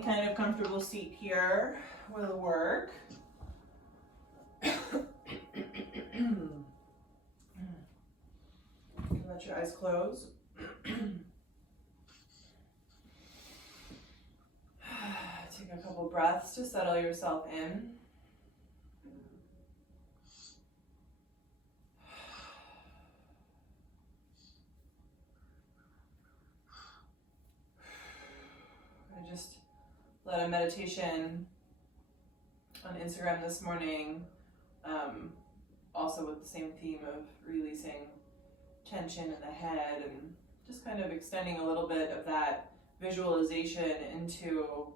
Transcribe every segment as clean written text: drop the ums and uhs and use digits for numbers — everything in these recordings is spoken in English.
Kind of comfortable seat here will work. Let your eyes close. Take a couple breaths to settle yourself in. I just led a meditation on Instagram this morning, also with the same theme of releasing tension in the head and just kind of extending a little bit of that visualization into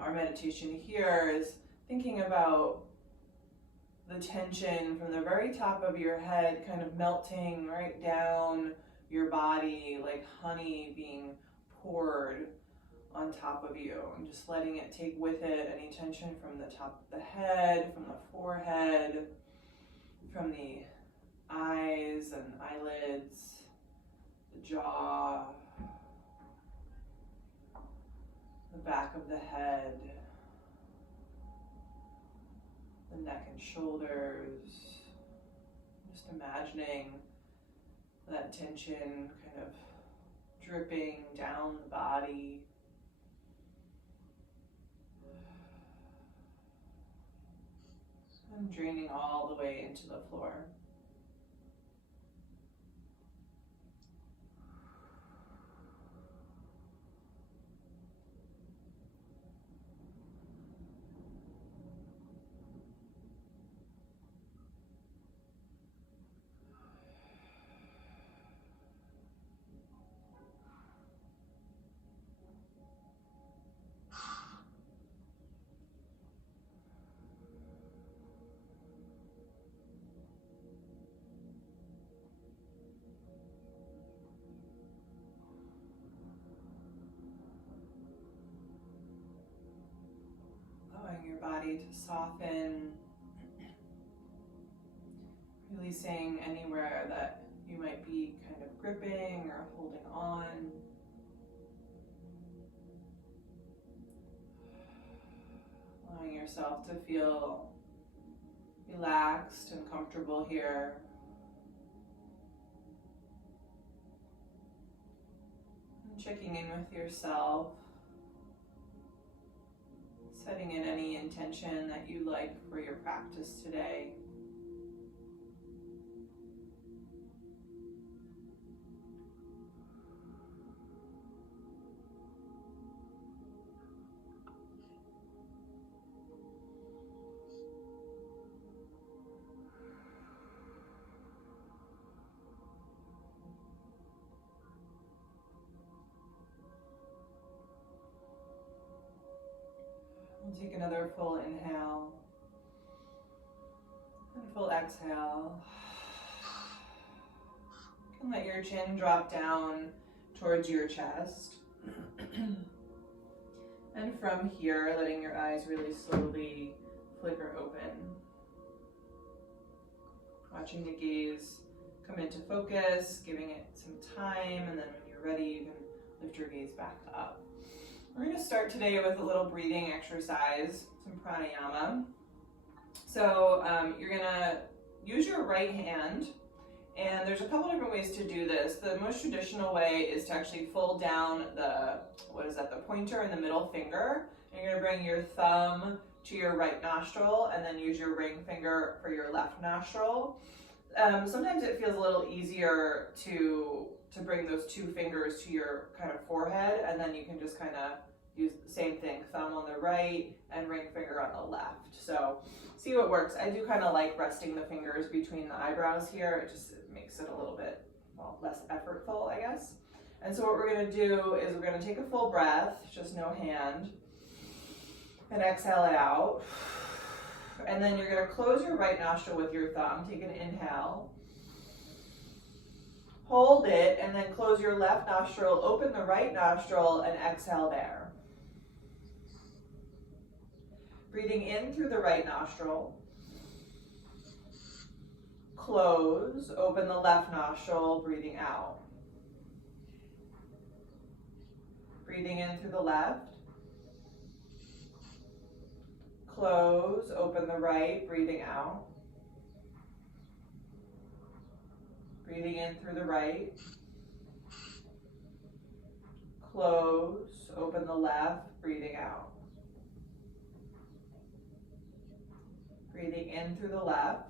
our meditation here is thinking about the tension from the very top of your head kind of melting right down your body like honey being poured on top of you, and just letting it take with it any tension from the top of the head, from the forehead, from the eyes and eyelids, the jaw, the back of the head, the neck and shoulders. Just imagining that tension kind of dripping down the body. And draining all the way into the floor. Allowing your body to soften, releasing anywhere that you might be kind of gripping or holding on. Allowing yourself to feel relaxed and comfortable here. And checking in with yourself. Setting in any intention that you like for your practice today. Take another full inhale and full exhale. You can let your chin drop down towards your chest. And from here, letting your eyes really slowly flicker open. Watching the gaze come into focus, giving it some time, and then when you're ready, you can lift your gaze back up. We're going to start today with a little breathing exercise, some pranayama. So you're going to use your right hand, and there's a couple different ways to do this. The most traditional way is to actually fold down the pointer and the middle finger. And you're going to bring your thumb to your right nostril, and then use your ring finger for your left nostril. Sometimes it feels a little easier to bring those two fingers to your kind of forehead, and then you can just kind of use the same thing, thumb on the right and ring finger on the left. So see what works. I do kind of like resting the fingers between the eyebrows here. It just makes it a little bit, well, less effortful, I guess. And so what we're going to do is we're going to take a full breath, just no hand, and exhale it out. And then you're going to close your right nostril with your thumb. Take an inhale. Hold it, and then close your left nostril, open the right nostril, and exhale there. Breathing in through the right nostril. Close, open the left nostril, breathing out. Breathing in through the left. Close, open the right, breathing out. Breathing in through the right. Close, open the left, breathing out. Breathing in through the left.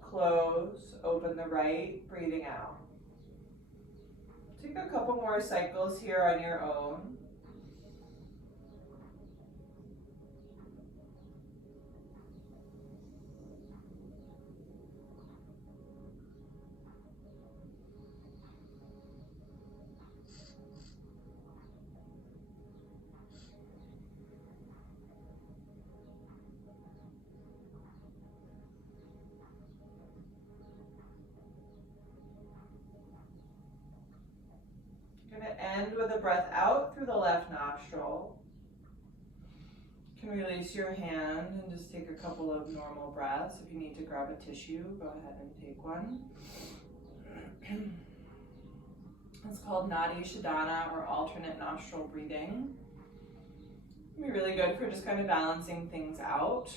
Close, open the right, breathing out. Take a couple more cycles here on your own. End with a breath out through the left nostril. You can release your hand and just take a couple of normal breaths. If you need to grab a tissue, go ahead and take one. It's called Nadi Shodhana, or alternate nostril breathing. It can be really good for just kind of balancing things out.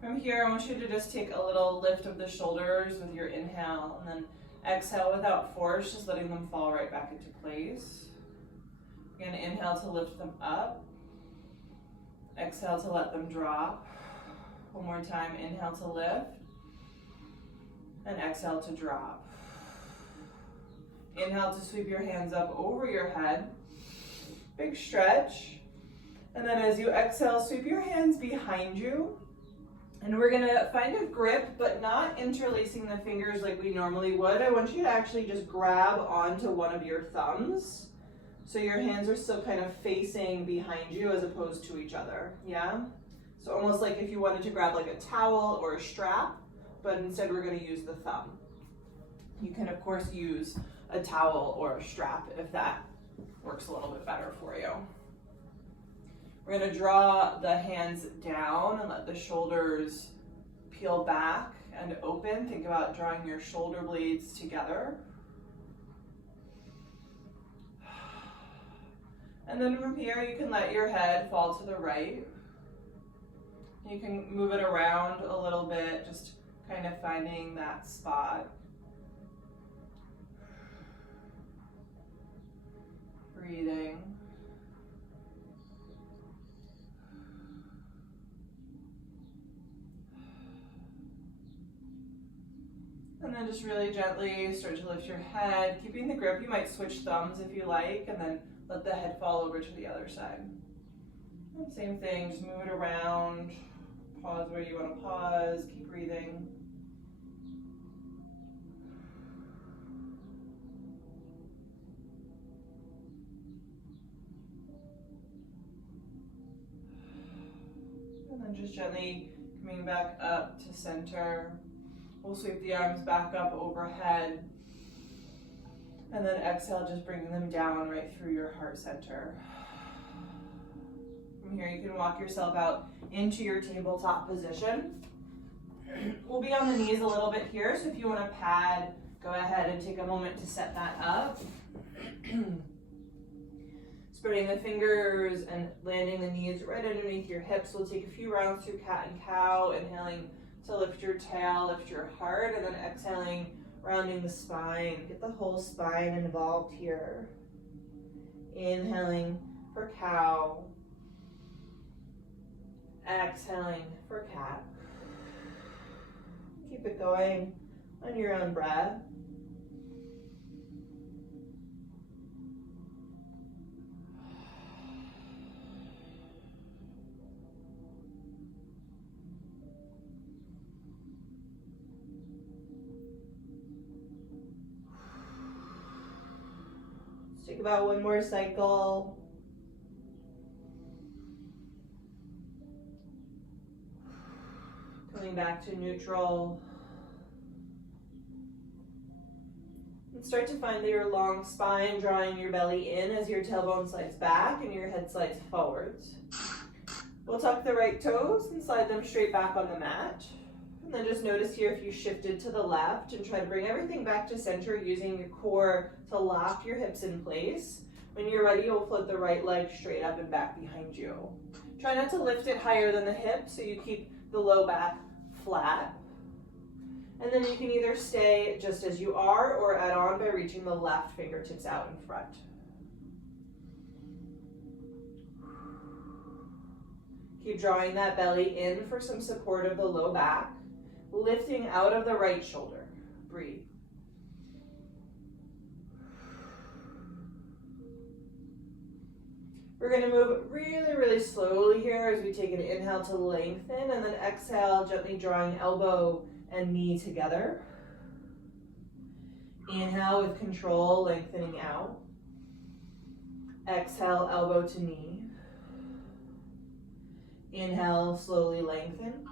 From here, I want you to just take a little lift of the shoulders with your inhale, and then exhale without force, just letting them fall right back into place. Again, inhale to lift them up. Exhale to let them drop. One more time, inhale to lift. And exhale to drop. Inhale to sweep your hands up over your head. Big stretch. And then as you exhale, sweep your hands behind you. And we're gonna find a grip, but not interlacing the fingers like we normally would. I want you to actually just grab onto one of your thumbs. So your hands are still kind of facing behind you as opposed to each other, yeah? So almost like if you wanted to grab like a towel or a strap, but instead we're gonna use the thumb. You can of course use a towel or a strap if that works a little bit better for you. We're going to draw the hands down and let the shoulders peel back and open. Think about drawing your shoulder blades together. And then from here, you can let your head fall to the right. You can move it around a little bit, just kind of finding that spot. Breathing. And then just really gently start to lift your head, keeping the grip. You might switch thumbs if you like, and then let the head fall over to the other side. And same thing, just move it around. Pause where you want to pause, keep breathing. And then just gently coming back up to center. We'll sweep the arms back up overhead. And then exhale, just bringing them down right through your heart center. From here, you can walk yourself out into your tabletop position. We'll be on the knees a little bit here, so if you want to pad, go ahead and take a moment to set that up. Spreading the fingers and landing the knees right underneath your hips. We'll take a few rounds through cat and cow, inhaling to lift your tail, lift your heart, and then exhaling, rounding the spine. Get the whole spine involved here. Inhaling for cow. Exhaling for cat. Keep it going on your own breath. Let's take about one more cycle. Coming back to neutral. And start to find your long spine, drawing your belly in as your tailbone slides back and your head slides forwards. We'll tuck the right toes and slide them straight back on the mat. And then just notice here if you shifted to the left and try to bring everything back to center using your core to lock your hips in place. When you're ready, you'll float the right leg straight up and back behind you. Try not to lift it higher than the hip, so you keep the low back flat. And then you can either stay just as you are or add on by reaching the left fingertips out in front. Keep drawing that belly in for some support of the low back, lifting out of the right shoulder. Breathe. We're going to move really, really slowly here as we take an inhale to lengthen, and then exhale, gently drawing elbow and knee together. Inhale with control, lengthening out. Exhale, elbow to knee. Inhale, slowly lengthen.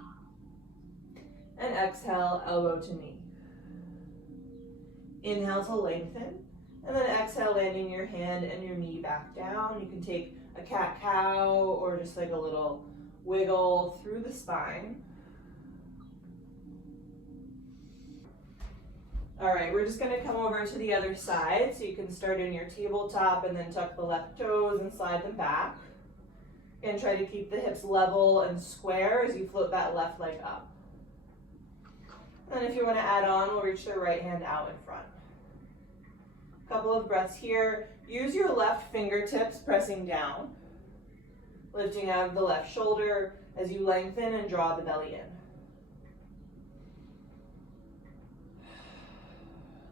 And exhale, elbow to knee. Inhale to lengthen. And then exhale, landing your hand and your knee back down. You can take a cat-cow or just like a little wiggle through the spine. All right, we're just gonna come over to the other side. So you can start in your tabletop and then tuck the left toes and slide them back. And try to keep the hips level and square as you float that left leg up. And then if you want to add on, we'll reach the right hand out in front. Couple of breaths here. Use your left fingertips pressing down, lifting out of the left shoulder as you lengthen and draw the belly in.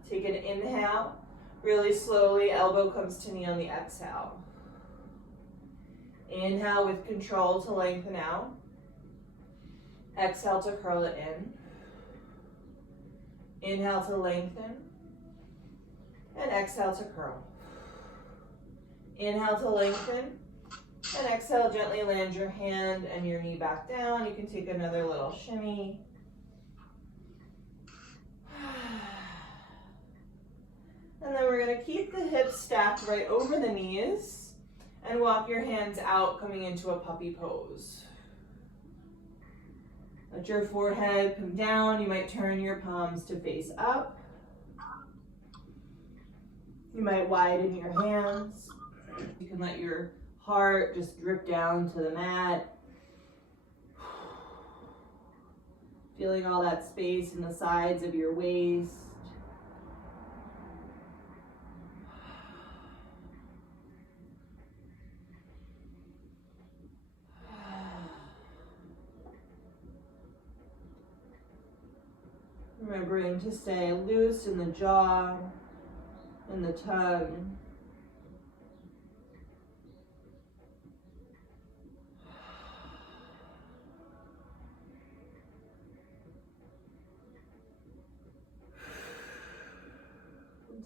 Take an inhale, really slowly, elbow comes to knee on the exhale. Inhale with control to lengthen out. Exhale to curl it in. Inhale to lengthen. And exhale to curl. Inhale to lengthen. And exhale, gently land your hand and your knee back down. You can take another little shimmy. And then we're going to keep the hips stacked right over the knees. And walk your hands out, coming into a puppy pose. Let your forehead come down. You might turn your palms to face up. You might widen your hands. You can let your heart just drip down to the mat. Feeling all that space in the sides of your waist. Remembering to stay loose in the jaw and the tongue.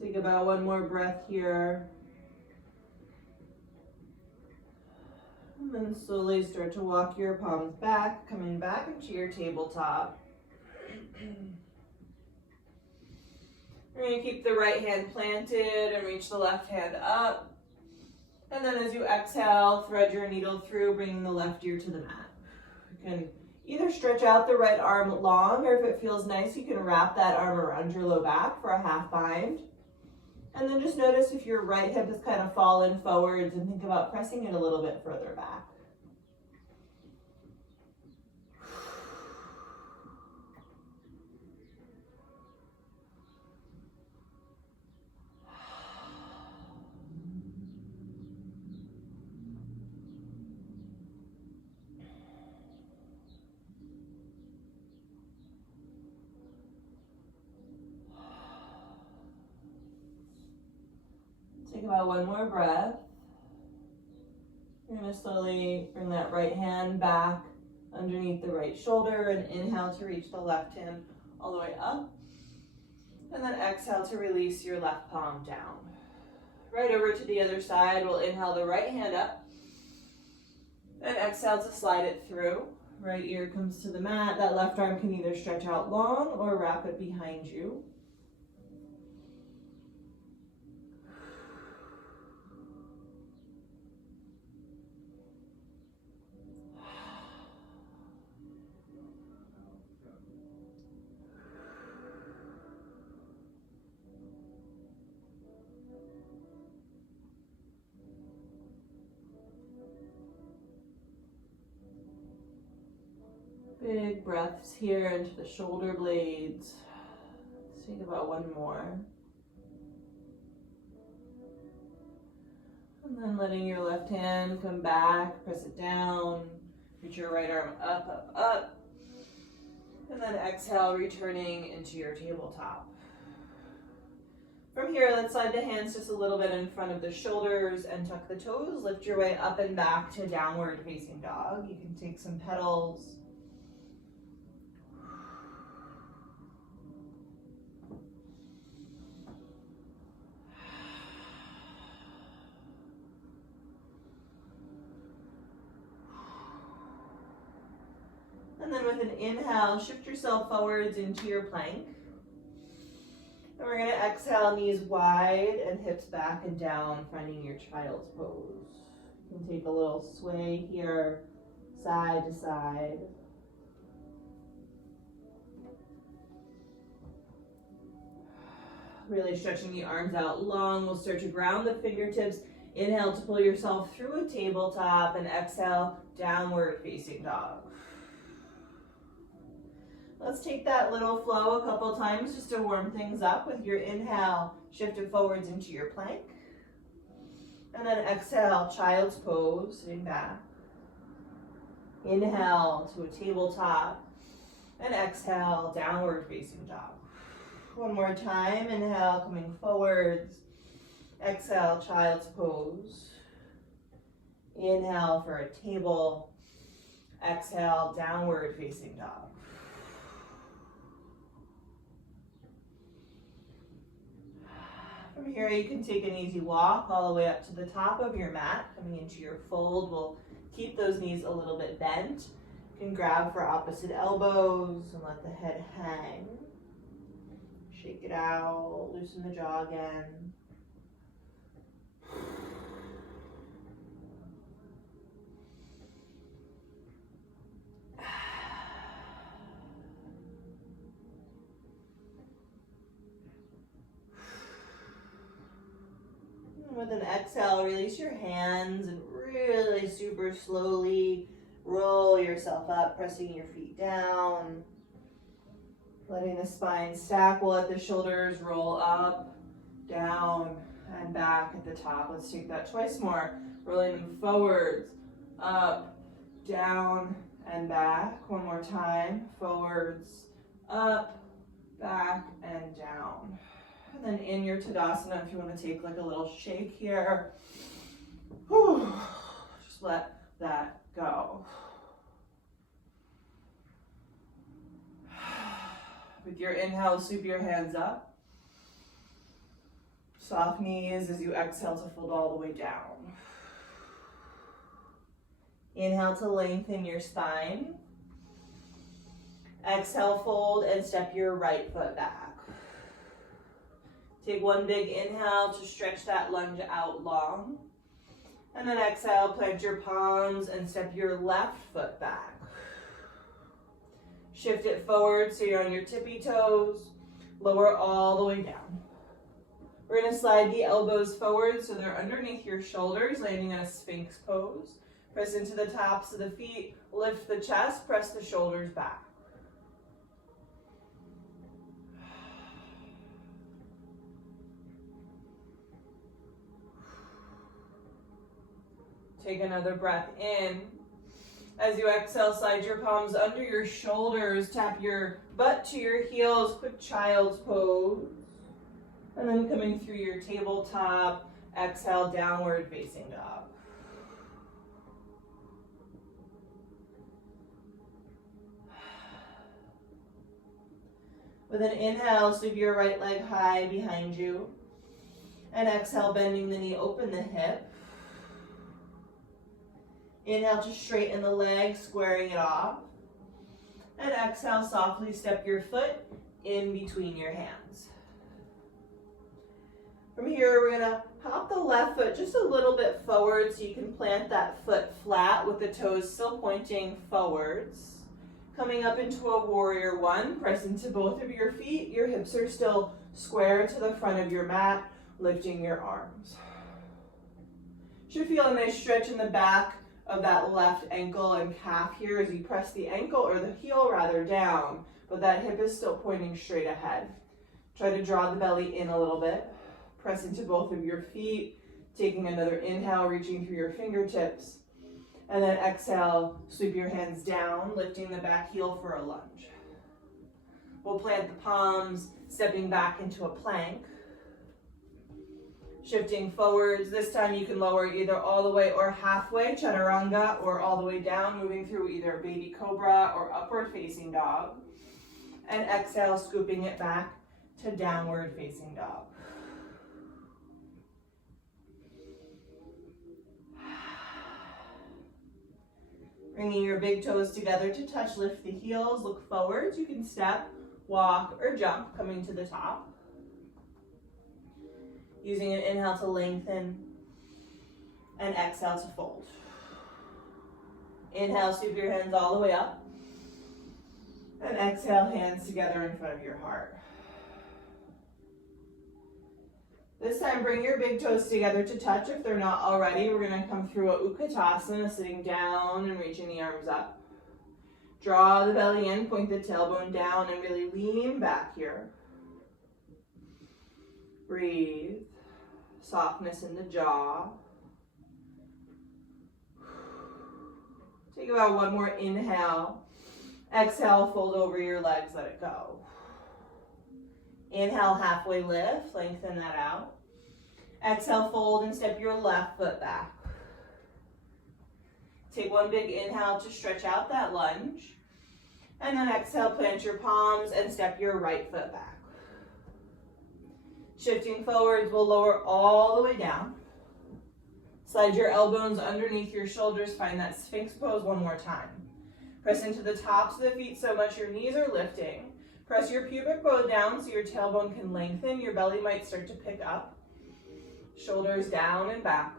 Take about one more breath here. And then slowly start to walk your palms back, coming back into your tabletop. We're going to keep the right hand planted and reach the left hand up. And then as you exhale, thread your needle through, bringing the left ear to the mat. You can either stretch out the right arm long, or if it feels nice, you can wrap that arm around your low back for a half bind. And then just notice if your right hip has kind of fallen forwards and think about pressing it a little bit further back. Take about one more breath. You're going to slowly bring that right hand back underneath the right shoulder and inhale to reach the left hand all the way up. And then exhale to release your left palm down. Right over to the other side, we'll inhale the right hand up and exhale to slide it through. Right ear comes to the mat. That left arm can either stretch out long or wrap it behind you. Big breaths here into the shoulder blades. Let's take about one more. And then letting your left hand come back, press it down, reach your right arm up, up, up. And then exhale, returning into your tabletop. From here, let's slide the hands just a little bit in front of the shoulders and tuck the toes. Lift your way up and back to downward facing dog. You can take some petals. And then with an inhale, shift yourself forwards into your plank. And we're going to exhale, knees wide and hips back and down, finding your child's pose. You can take a little sway here, side to side. Really stretching the arms out long. We'll start to ground the fingertips. Inhale to pull yourself through a tabletop and exhale, downward facing dog. Let's take that little flow a couple times just to warm things up. With your inhale, shift it forwards into your plank. And then exhale, child's pose, sitting back. Inhale to a tabletop. And exhale, downward facing dog. One more time, inhale, coming forwards. Exhale, child's pose. Inhale for a table. Exhale, downward facing dog. From here, you can take an easy walk all the way up to the top of your mat. Coming into your fold, we'll keep those knees a little bit bent. You can grab for opposite elbows and let the head hang. Shake it out, loosen the jaw again. With an exhale, release your hands and really super slowly roll yourself up, pressing your feet down. Letting the spine stack, we'll let the shoulders roll up, down, and back at the top. Let's take that twice more. Rolling them forwards, up, down, and back. One more time. Forwards, up, back, and down. And then in your Tadasana, if you want to take like a little shake here, just let that go. With your inhale, sweep your hands up. Soft knees as you exhale to fold all the way down. Inhale to lengthen your spine. Exhale, fold and step your right foot back. Take one big inhale to stretch that lunge out long. And then exhale, plant your palms and step your left foot back. Shift it forward so you're on your tippy toes. Lower all the way down. We're going to slide the elbows forward so they're underneath your shoulders, landing in a Sphinx pose. Press into the tops of the feet, lift the chest, press the shoulders back. Take another breath in. As you exhale, slide your palms under your shoulders, tap your butt to your heels, quick child's pose. And then coming through your tabletop, exhale, downward facing dog. With an inhale, sweep your right leg high behind you. And exhale, bending the knee, open the hip. Inhale to straighten the leg, squaring it off. And exhale, softly step your foot in between your hands. From here, we're gonna hop the left foot just a little bit forward so you can plant that foot flat with the toes still pointing forwards. Coming up into a warrior one, press into both of your feet. Your hips are still square to the front of your mat, lifting your arms. Should feel a nice stretch in the back of that left ankle and calf here as you press the ankle, or the heel rather, down, but that hip is still pointing straight ahead. Try to draw the belly in a little bit. Press into both of your feet, taking another inhale, reaching through your fingertips. And then exhale, sweep your hands down, lifting the back heel for a lunge. We'll plant the palms, stepping back into a plank. Shifting forwards. This time you can lower either all the way or halfway, chaturanga, or all the way down, moving through either baby cobra or upward facing dog. And exhale, scooping it back to downward facing dog. Bringing your big toes together to touch, lift the heels, look forwards. You can step, walk, or jump, coming to the top. Using an inhale to lengthen, and exhale to fold. Inhale, sweep your hands all the way up. And exhale, hands together in front of your heart. This time, bring your big toes together to touch if they're not already. We're going to come through a Utkatasana, sitting down and reaching the arms up. Draw the belly in, point the tailbone down, and really lean back here. Breathe. Softness in the jaw. Take about one more inhale. Exhale, fold over your legs, let it go. Inhale, halfway lift, lengthen that out. Exhale, fold and step your left foot back. Take one big inhale to stretch out that lunge. And then exhale, plant your palms and step your right foot back. Shifting forwards, we'll lower all the way down. Slide your elbows underneath your shoulders. Find that Sphinx pose one more time. Press into the tops of the feet so much your knees are lifting. Press your pubic bone down so your tailbone can lengthen. Your belly might start to pick up. Shoulders down and back.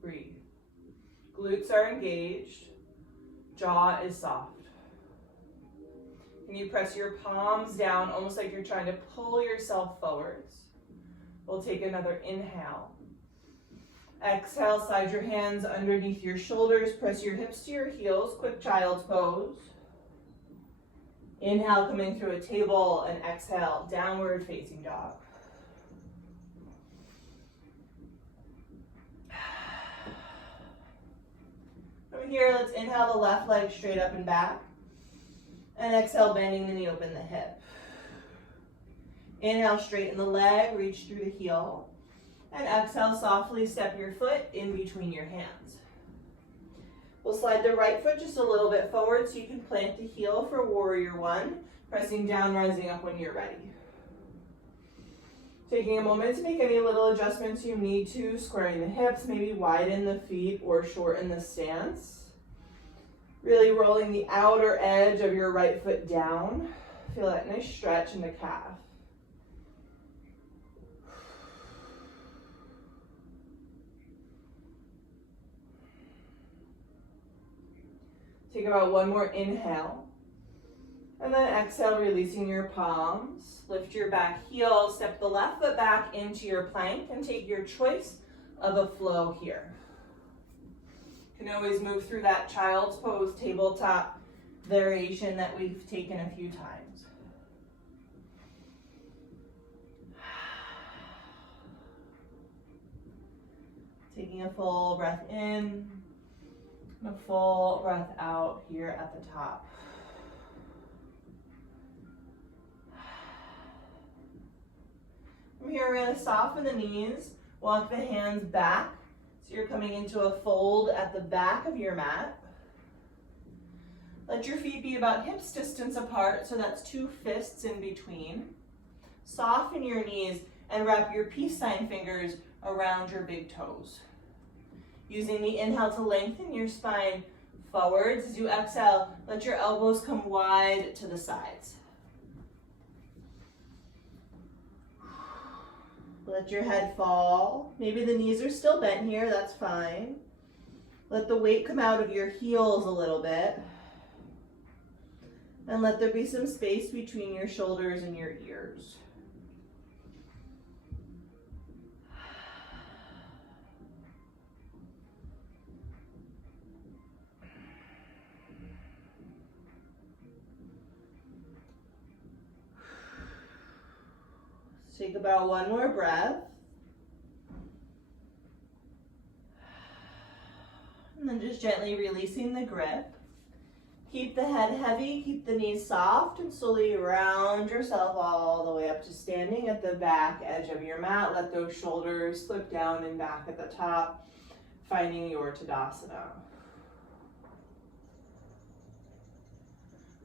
Breathe. Glutes are engaged. Jaw is soft. Can you press your palms down almost like you're trying to pull yourself forwards? We'll take another inhale. Exhale, slide your hands underneath your shoulders. Press your hips to your heels. Quick child's pose. Inhale, coming through a table, and exhale, downward facing dog. From here, let's inhale the left leg straight up and back. And exhale, bending the knee, open the hip. Inhale, straighten the leg, reach through the heel. And exhale, softly step your foot in between your hands. We'll slide the right foot just a little bit forward so you can plant the heel for warrior one, pressing down, rising up when you're ready. Taking a moment to make any little adjustments you need to, squaring the hips, maybe widen the feet or shorten the stance. Really rolling the outer edge of your right foot down. Feel that nice stretch in the calf. Take about one more inhale. And then exhale, releasing your palms. Lift your back heel, step the left foot back into your plank, and take your choice of a flow here. You can always move through that child's pose tabletop variation that we've taken a few times. Taking a full breath in. A full breath out here at the top. From here, we're going to soften the knees, walk the hands back. So you're coming into a fold at the back of your mat. Let your feet be about hips distance apart, so that's 2 fists in between. Soften your knees and wrap your peace sign fingers around your big toes. Using the inhale to lengthen your spine forwards. As you exhale, let your elbows come wide to the sides. Let your head fall. Maybe the knees are still bent here, that's fine. Let the weight come out of your heels a little bit. And let there be some space between your shoulders and your ears. Take about one more breath. And then just gently releasing the grip. Keep the head heavy, keep the knees soft, and slowly round yourself all the way up to standing at the back edge of your mat. Let those shoulders slip down and back at the top, finding your Tadasana.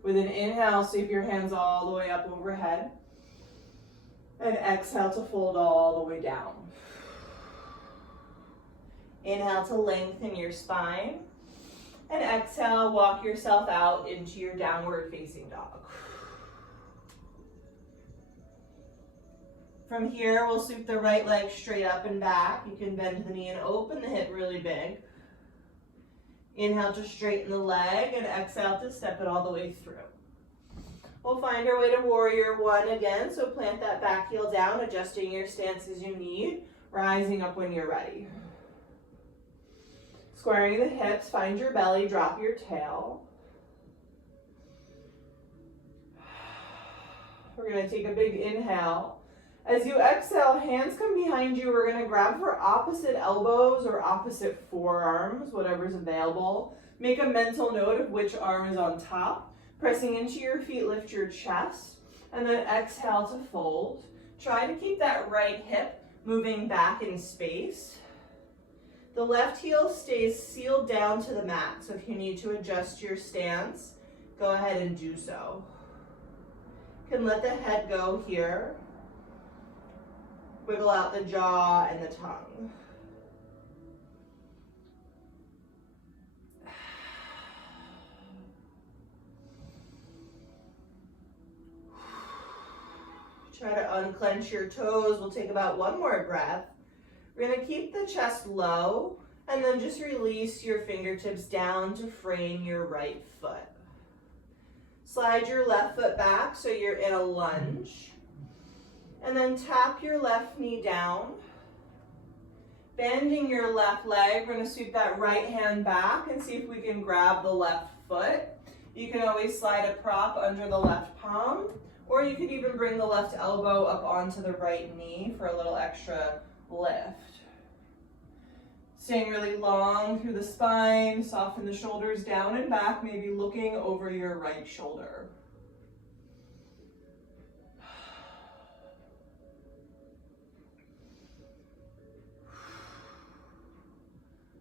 With an inhale, sweep your hands all the way up overhead. And exhale to fold all the way down. Inhale to lengthen your spine. And exhale, walk yourself out into your downward facing dog. From here, we'll sweep the right leg straight up and back. You can bend the knee and open the hip really big. Inhale to straighten the leg and exhale to step it all the way through. We'll find our way to warrior one again. So plant that back heel down, adjusting your stance as you need, rising up when you're ready. Squaring the hips, find your belly, drop your tail. We're going to take a big inhale. As you exhale, hands come behind you. We're going to grab for opposite elbows or opposite forearms, whatever's available. Make a mental note of which arm is on top. Pressing into your feet, lift your chest, and then exhale to fold. Try to keep that right hip moving back in space. The left heel stays sealed down to the mat, so if you need to adjust your stance, go ahead and do so. You can let the head go here. Wiggle out the jaw and the tongue. Try to unclench your toes. We'll take about one more breath. We're going to keep the chest low and then just release your fingertips down to frame your right foot. Slide your left foot back so you're in a lunge. And then tap your left knee down. Bending your left leg, we're going to sweep that right hand back and see if we can grab the left foot. You can always slide a prop under the left palm, or you could even bring the left elbow up onto the right knee for a little extra lift. Staying really long through the spine, soften the shoulders down and back, maybe looking over your right shoulder.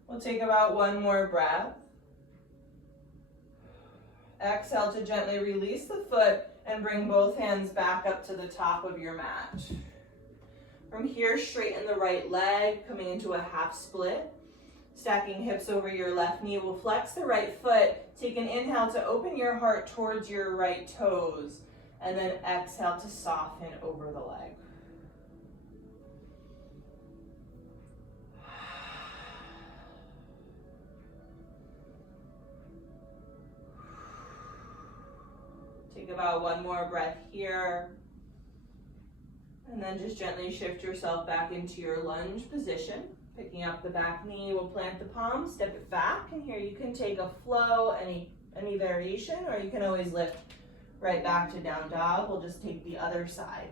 We'll take about one more breath. Exhale to gently release the foot and bring both hands back up to the top of your mat. From here, straighten the right leg, coming into a half split. Stacking hips over your left knee, we'll flex the right foot. Take an inhale to open your heart towards your right toes, and then exhale to soften over the leg. Take about one more breath here. And then just gently shift yourself back into your lunge position. Picking up the back knee, we'll plant the palm, step it back, and here you can take a flow, any variation, or you can always lift right back to down dog. We'll just take the other side.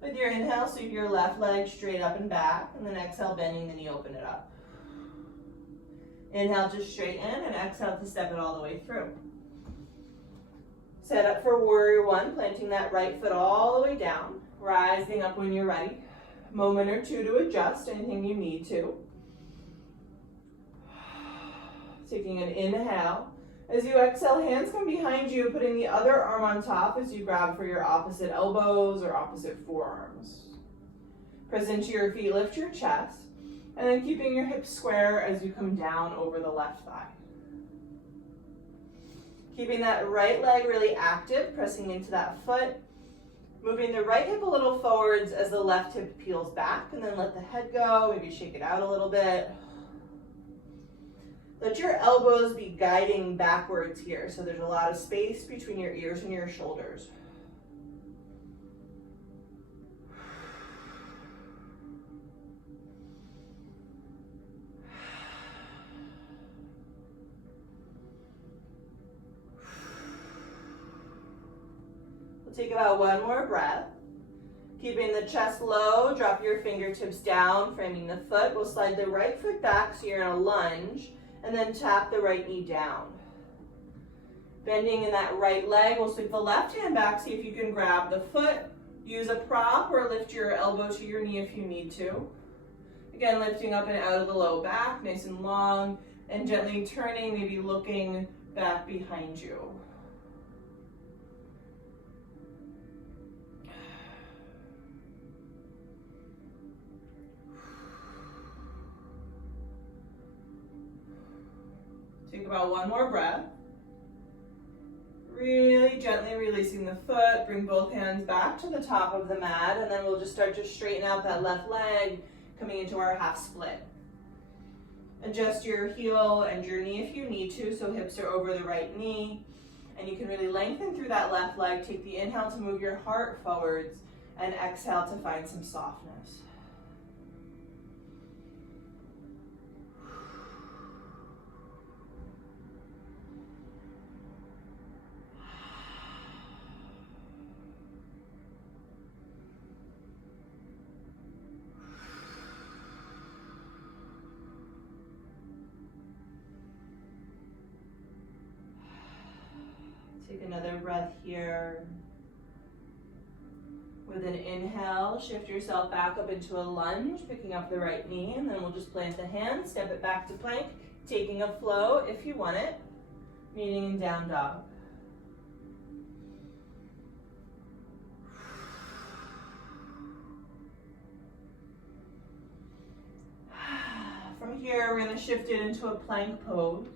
With your inhale, sweep your left leg straight up and back, and then exhale, bending the knee, open it up. Inhale to straighten, and exhale to step it all the way through. Set up for warrior one, planting that right foot all the way down, rising up when you're ready. Moment or two to adjust, anything you need to. Taking an inhale. As you exhale, hands come behind you, putting the other arm on top as you grab for your opposite elbows or opposite forearms. Press into your feet, lift your chest, and then keeping your hips square as you come down over the left thigh. Keeping that right leg really active, pressing into that foot. Moving the right hip a little forwards as the left hip peels back, and then let the head go, maybe shake it out a little bit. Let your elbows be guiding backwards here, so there's a lot of space between your ears and your shoulders. Take about one more breath. Keeping the chest low, drop your fingertips down, framing the foot. We'll slide the right foot back so you're in a lunge, and then tap the right knee down. Bending in that right leg, we'll sweep the left hand back, see if you can grab the foot, use a prop, or lift your elbow to your knee if you need to. Again, lifting up and out of the low back, nice and long, and gently turning, maybe looking back behind you. Take about one more breath. Really gently releasing the foot, bring both hands back to the top of the mat, and then we'll just start to straighten out that left leg, coming into our half split. Adjust your heel and your knee if you need to, so hips are over the right knee, and you can really lengthen through that left leg. Take the inhale to move your heart forwards, and exhale to find some softness. Take another breath here. With an inhale, shift yourself back up into a lunge, picking up the right knee, and then we'll just plant the hand, step it back to plank, taking a flow if you want it, meeting in down dog. From here, we're going to shift it into a plank pose.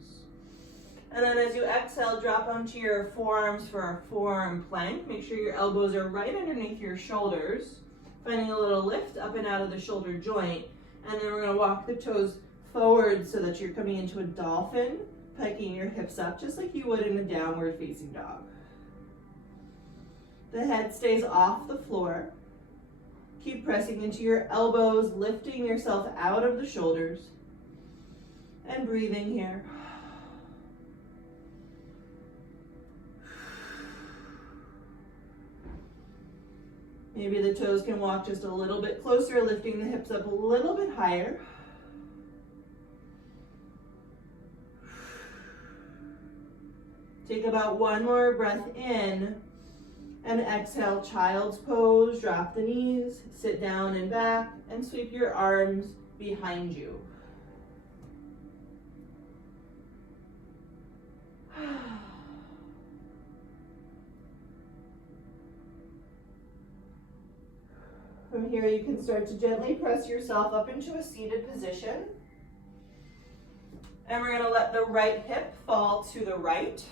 And then as you exhale, drop onto your forearms for a forearm plank. Make sure your elbows are right underneath your shoulders, finding a little lift up and out of the shoulder joint. And then we're going to walk the toes forward so that you're coming into a dolphin, piking your hips up just like you would in a downward facing dog. The head stays off the floor. Keep pressing into your elbows, lifting yourself out of the shoulders, and breathing here. Maybe the toes can walk just a little bit closer, lifting the hips up a little bit higher. Take about one more breath in, and exhale, child's pose. Drop the knees, sit down and back, and sweep your arms behind you. From here, you can start to gently press yourself up into a seated position. And we're going to let the right hip fall to the right.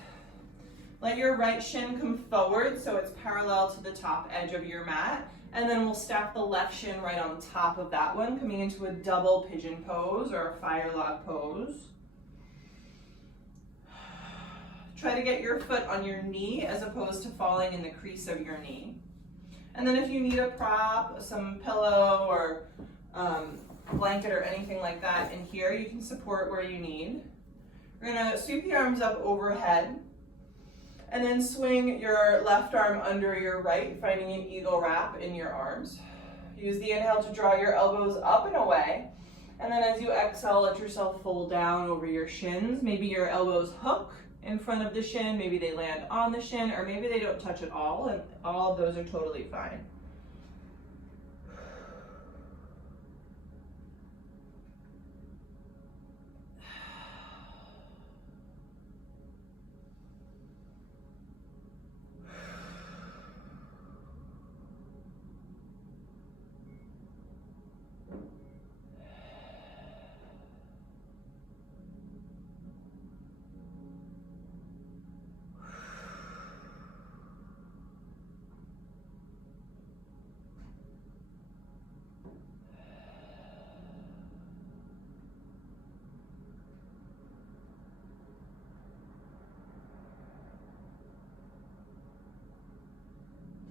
Let your right shin come forward so it's parallel to the top edge of your mat. And then we'll stack the left shin right on top of that one, coming into a double pigeon pose or a fire log pose. Try to get your foot on your knee as opposed to falling in the crease of your knee. And then if you need a prop, some pillow or blanket or anything like that in here, you can support where you need. We're going to sweep the arms up overhead and then swing your left arm under your right, finding an eagle wrap in your arms. Use the inhale to draw your elbows up and away. And then as you exhale, let yourself fold down over your shins. Maybe your elbows hook in front of the shin, maybe they land on the shin, or maybe they don't touch at all, and all of those are totally fine.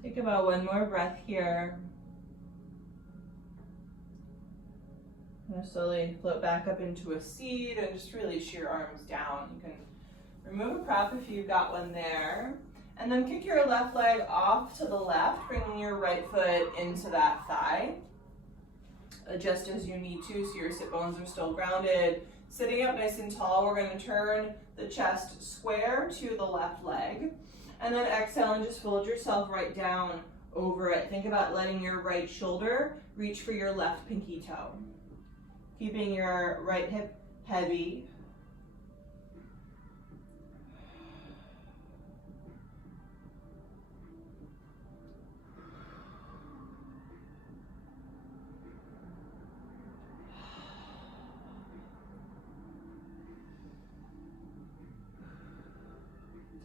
Take about one more breath here. I'm going to slowly float back up into a seat and just release your arms down. You can remove a prop if you've got one there. And then kick your left leg off to the left, bringing your right foot into that thigh. Adjust as you need to so your sit bones are still grounded. Sitting up nice and tall, we're going to turn the chest square to the left leg. And then exhale and just fold yourself right down over it. Think about letting your right shoulder reach for your left pinky toe. Keeping your right hip heavy.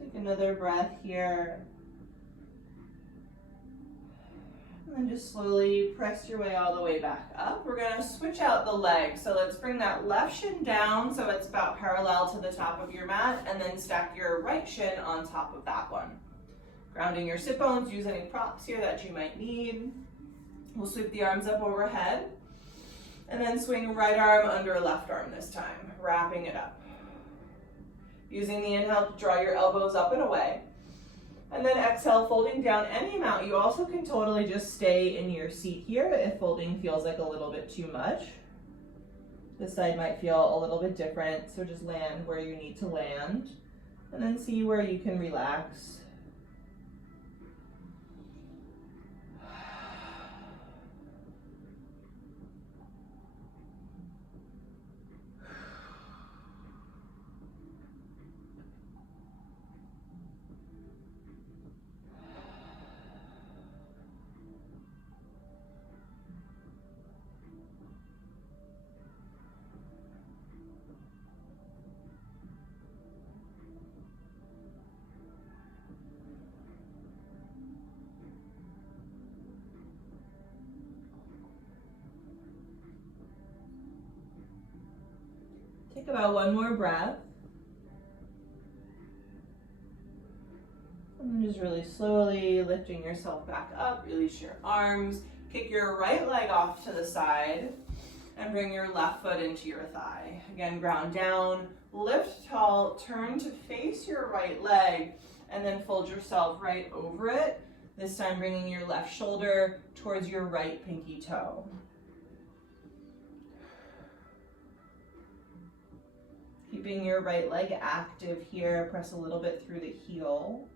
Take another breath here. And then just slowly press your way all the way back up. We're going to switch out the leg. So let's bring that left shin down so it's about parallel to the top of your mat, and then stack your right shin on top of that one. Grounding your sit bones, use any props here that you might need. We'll sweep the arms up overhead, and then swing right arm under left arm this time, wrapping it up. Using the inhale to draw your elbows up and away. And then exhale, folding down any amount. You also can totally just stay in your seat here if folding feels like a little bit too much. This side might feel a little bit different, so just land where you need to land. And then see where you can relax. Take about one more breath. And then just really slowly lifting yourself back up, release your arms, kick your right leg off to the side, and bring your left foot into your thigh. Again, ground down, lift tall, turn to face your right leg, and then fold yourself right over it. This time bringing your left shoulder towards your right pinky toe. Keeping your right leg active here, press a little bit through the heel.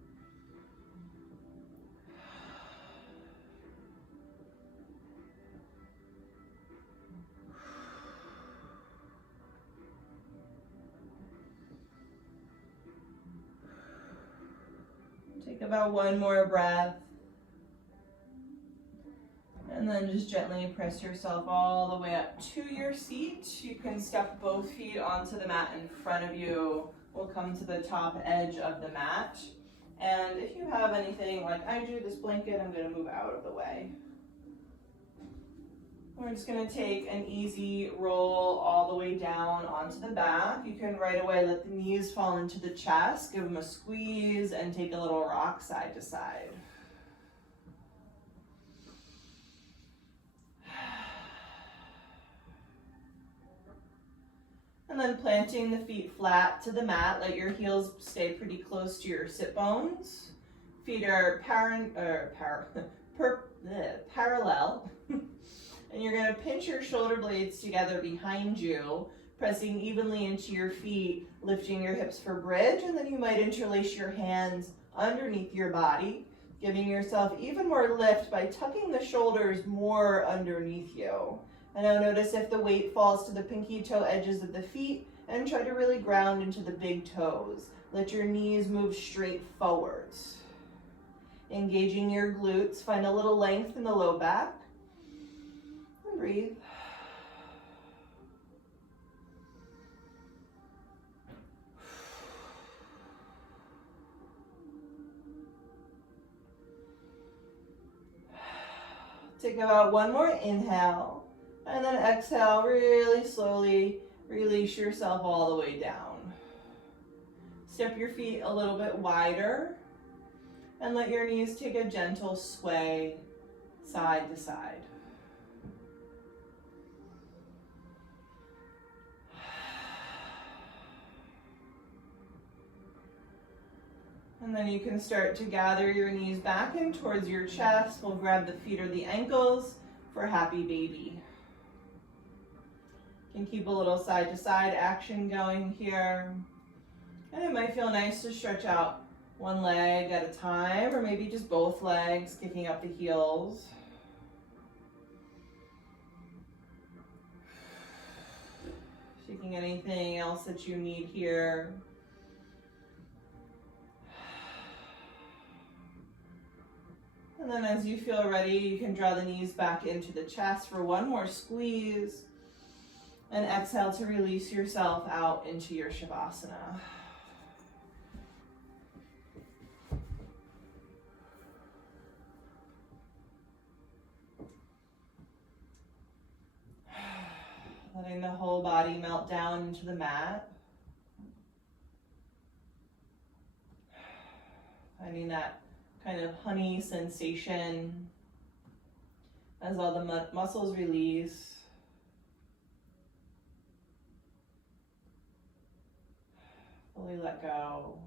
Take about one more breath. And then just gently press yourself all the way up to your seat. You can step both feet onto the mat in front of you. We'll come to the top edge of the mat. And if you have anything like I do, this blanket, I'm going to move out of the way. We're just going to take an easy roll all the way down onto the back. You can right away let the knees fall into the chest, give them a squeeze, and take a little rock side to side. And then planting the feet flat to the mat, let your heels stay pretty close to your sit bones. Feet are parallel. And you're going to pinch your shoulder blades together behind you, pressing evenly into your feet, lifting your hips for bridge, and then you might interlace your hands underneath your body, giving yourself even more lift by tucking the shoulders more underneath you. And now notice if the weight falls to the pinky toe edges of the feet, and try to really ground into the big toes. Let your knees move straight forwards. Engaging your glutes, find a little length in the low back. And breathe. Take about one more inhale. And then exhale, really slowly release yourself all the way down. Step your feet a little bit wider and let your knees take a gentle sway side to side. And then you can start to gather your knees back in towards your chest. We'll grab the feet or the ankles for happy baby. You can keep a little side to side action going here. And it might feel nice to stretch out one leg at a time, or maybe just both legs, kicking up the heels. Taking anything else that you need here. And then as you feel ready, you can draw the knees back into the chest for one more squeeze. And exhale to release yourself out into your Shavasana. Letting the whole body melt down into the mat. Finding that kind of honey sensation as all the muscles release. Fully let go.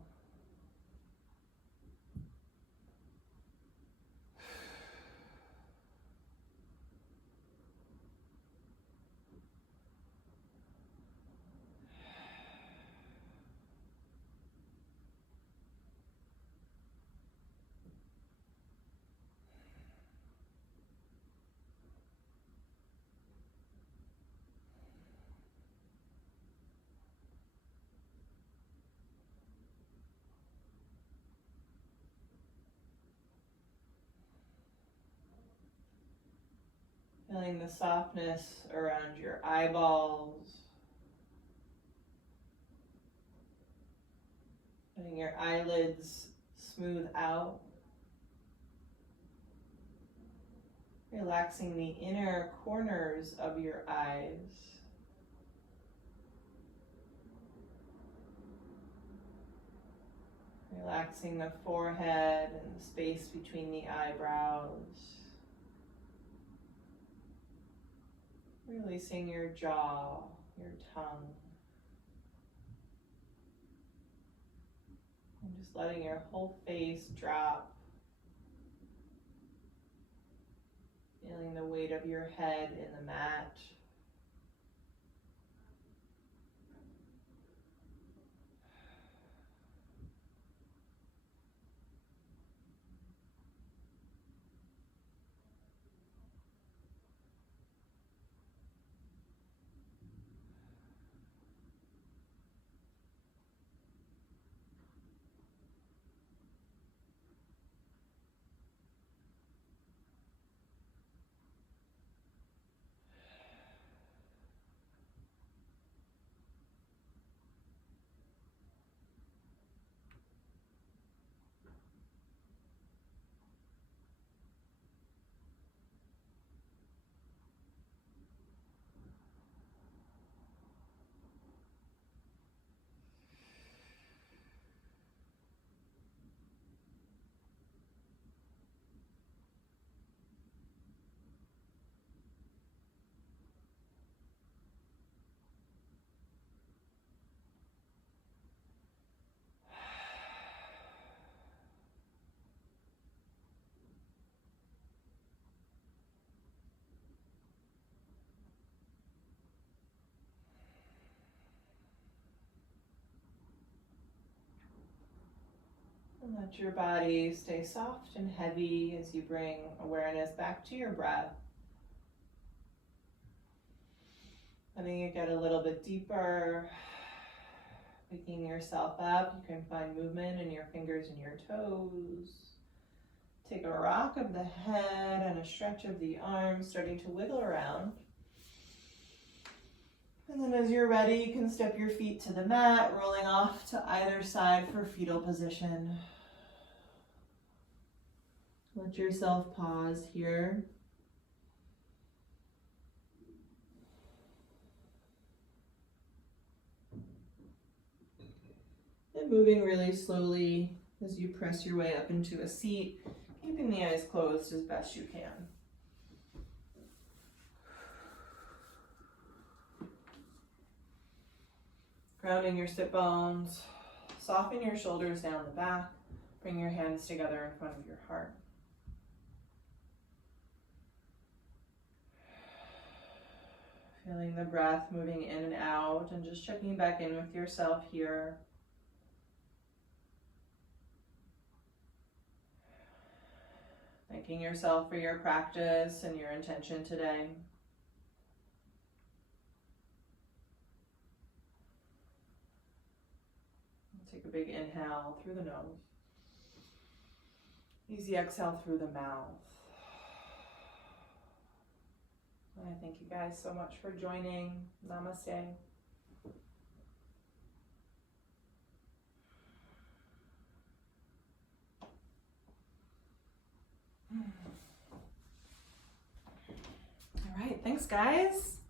Feeling the softness around your eyeballs. Letting your eyelids smooth out. Relaxing the inner corners of your eyes. Relaxing the forehead and the space between the eyebrows. Releasing your jaw, your tongue. And just letting your whole face drop. Feeling the weight of your head in the mat. And let your body stay soft and heavy as you bring awareness back to your breath. Letting it get a little bit deeper. Picking yourself up. You can find movement in your fingers and your toes. Take a rock of the head and a stretch of the arms, starting to wiggle around. And then as you're ready, you can step your feet to the mat, rolling off to either side for fetal position. Let yourself pause here. And moving really slowly as you press your way up into a seat, keeping the eyes closed as best you can. Grounding your sit bones, soften your shoulders down the back, Bring your hands together in front of your heart. Feeling the breath moving in and out and just checking back in with yourself here. Thanking yourself for your practice and your intention today. Take a big inhale through the nose. Easy exhale through the mouth. And I thank you guys so much for joining. Namaste. All right, thanks guys.